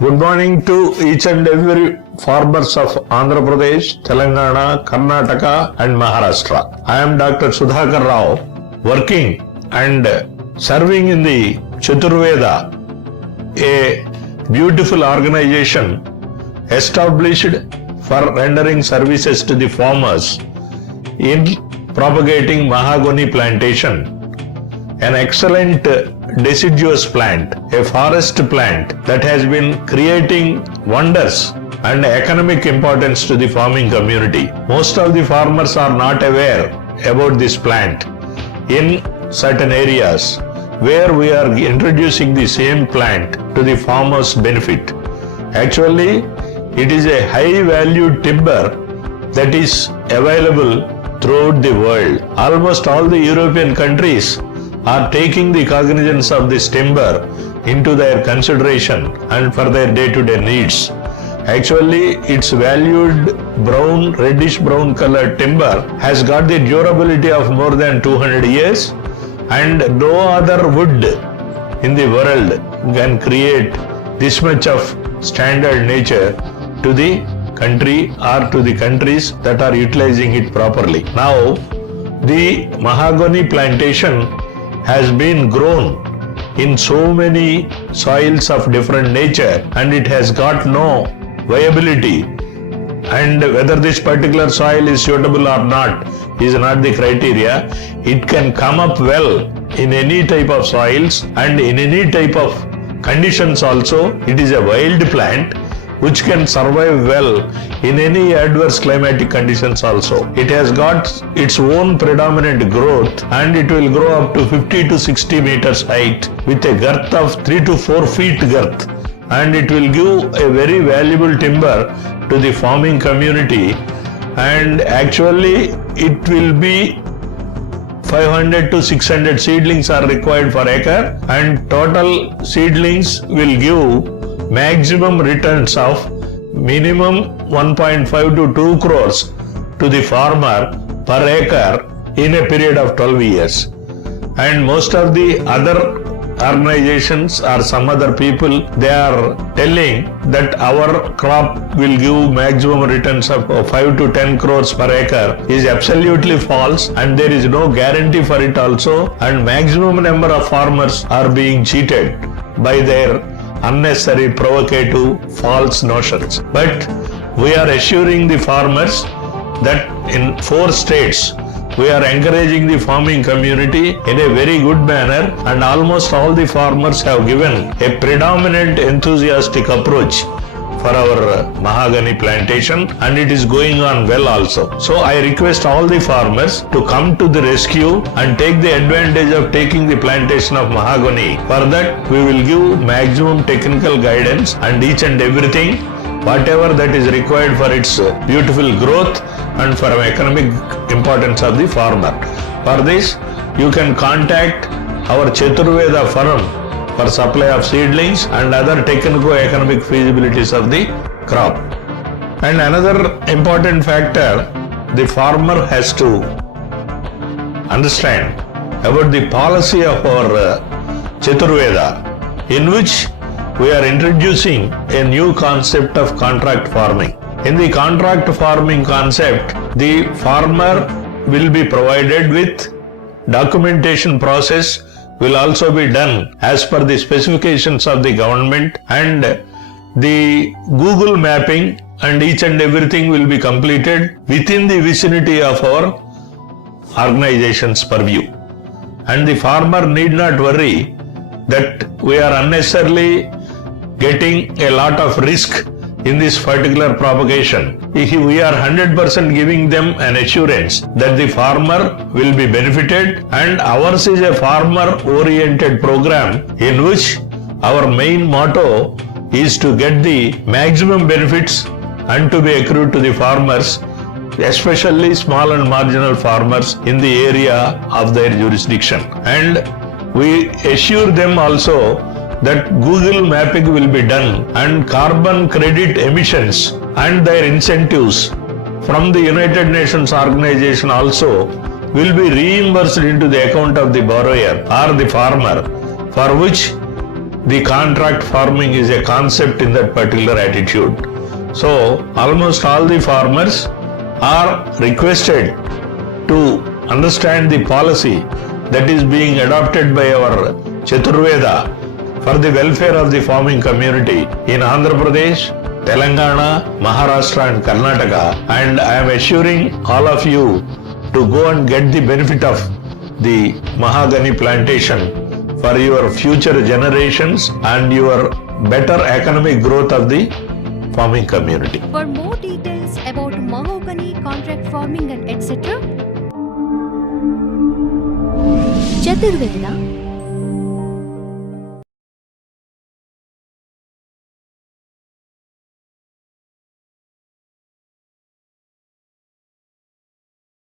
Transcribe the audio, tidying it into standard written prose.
Good morning to each and every farmers of Andhra Pradesh, Telangana, Karnataka and Maharashtra. I am Dr. Sudhakar Rao, working and serving in the Chaturveda, a beautiful organization established for rendering services to the farmers in propagating mahogany plantation, an excellent deciduous plant, a forest plant that has been creating wonders and economic importance to the farming community. Most of the farmers are not aware about this plant. In certain areas where we are introducing the same plant to the farmers' benefit. Actually, it is a high value timber that is available throughout the world. Almost all the European countries are taking the cognizance of this timber into their consideration and for their day-to-day needs. Actually, its valued brown, reddish brown colored timber has got the durability of more than 200 years, and no other wood in the world can create this much of standard nature to the country or to the countries that are utilizing it properly. Now, the mahogany plantation has been grown in so many soils of different nature, and it has got no viability, and whether this particular soil is suitable or not is not the criteria. It can come up well in any type of soils and in any type of conditions also. It is a wild plant which can survive well in any adverse climatic conditions also. It has got its own predominant growth, and it will grow up to 50 to 60 meters height with a girth of 3 to 4 feet girth, and it will give a very valuable timber to the farming community. And actually it will be 500 to 600 seedlings are required per acre, and total seedlings will give maximum returns of minimum 1.5 to 2 crores to the farmer per acre in a period of 12 years. And most of the other organizations or some other people, they are telling that our crop will give maximum returns of 5 to 10 crores per acre is absolutely false, and there is no guarantee for it also, and maximum number of farmers are being cheated by their unnecessary provocative false notions. But we are assuring the farmers that in 4 states we are encouraging the farming community in a very good manner, and almost all the farmers have given a predominant enthusiastic approach for our mahogany plantation, and it is going on well also. So I request all the farmers to come to the rescue and take the advantage of taking the plantation of mahogany. For that, we will give maximum technical guidance and each and everything, whatever that is required for its beautiful growth and for economic importance of the farmer. For this, you can contact our Chaturveda firm for supply of seedlings and other technico-economic feasibilities of the crop. And another important factor, the farmer has to understand about the policy of our Chaturveda, in which we are introducing a new concept of contract farming. In the contract farming concept, the farmer will be provided with documentation process will also be done as per the specifications of the government, and the Google mapping and each and everything will be completed within the vicinity of our organization's purview. And the farmer need not worry that we are unnecessarily getting a lot of risk in this particular propagation. We are 100% giving them an assurance that the farmer will be benefited, and ours is a farmer oriented program in which our main motto is to get the maximum benefits and to be accrued to the farmers, especially small and marginal farmers in the area of their jurisdiction. And we assure them also that Google mapping will be done, and carbon credit emissions and their incentives from the United Nations organization also will be reimbursed into the account of the borrower or the farmer, for which the contract farming is a concept in that particular attitude. So almost all the farmers are requested to understand the policy that is being adopted by our Chaturveda for the welfare of the farming community in Andhra Pradesh, Telangana, Maharashtra and Karnataka, and I am assuring all of you to go and get the benefit of the mahogany plantation for your future generations and your better economic growth of the farming community. For more details about mahogany, contract farming and etc. Chaturveda